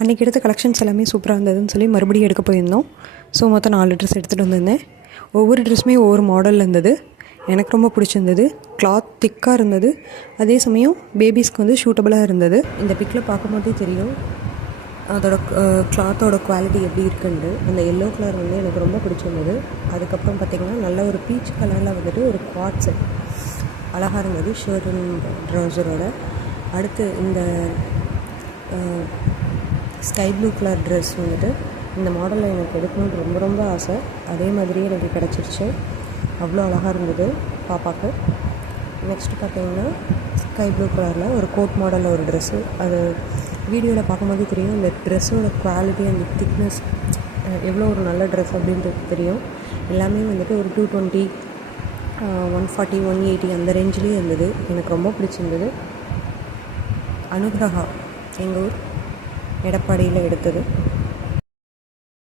அன்றைக்கி எடுத்த கலெக்ஷன்ஸ் எல்லாமே சூப்பராக இருந்ததுன்னு சொல்லி மறுபடியும் எடுக்க போயிருந்தோம். ஸோ மொத்தம் 4 ட்ரெஸ் எடுத்துகிட்டு வந்திருந்தேன். ஒவ்வொரு ட்ரெஸ்ஸுமே ஒவ்வொரு மாடலில் இருந்தது. எனக்கு ரொம்ப பிடிச்சிருந்தது. கிளாத் திக்காக இருந்தது, அதே சமயம் பேபிஸ்க்கு வந்து சூட்டபுளாக இருந்தது. இந்த பிக்கில் பார்க்கும்போதே தெரியும் அதோட கிளாத்தோட குவாலிட்டி எப்படி இருக்குன்னு. அந்த எல்லோ கலர் வந்து எனக்கு ரொம்ப பிடிச்சிருந்தது. அதுக்கப்புறம் பார்த்திங்கன்னா நல்ல ஒரு பீச் கலரில் வந்துட்டு ஒரு குவாட் செட் அழகாக இருந்தது, ஷர்ட் அண்ட் ட்ரௌசரோட. அடுத்து இந்த ஸ்கை ப்ளூ கலர் ட்ரெஸ் வந்துட்டு இந்த மாடலில் எனக்கு எடுக்கணும்னு ரொம்ப ரொம்ப ஆசை. அதே மாதிரியே எனக்கு கிடச்சிருச்சு. அவ்வளோ அழகாக இருந்தது பாப்பாவுக்கு. நெக்ஸ்ட்டு பார்த்திங்கன்னா ஸ்கை ப்ளூ கலரில் ஒரு கோட் மாடலில் ஒரு ட்ரெஸ்ஸு. அது வீடியோவில் பார்க்கும்போது தெரியும் இந்த ட்ரெஸ்ஸோட குவாலிட்டி அண்ட் திக்னஸ் எவ்வளோ ஒரு நல்ல ட்ரெஸ் அப்படின்றது தெரியும். எல்லாமே வந்துட்டு ஒரு 220, 140, 180 அந்த ரேஞ்சிலே இருந்தது. எனக்கு ரொம்ப பிடிச்சிருந்தது. அனுகிரகா எங்கள் ஊர் எடப்பாடியில் எடுத்தது.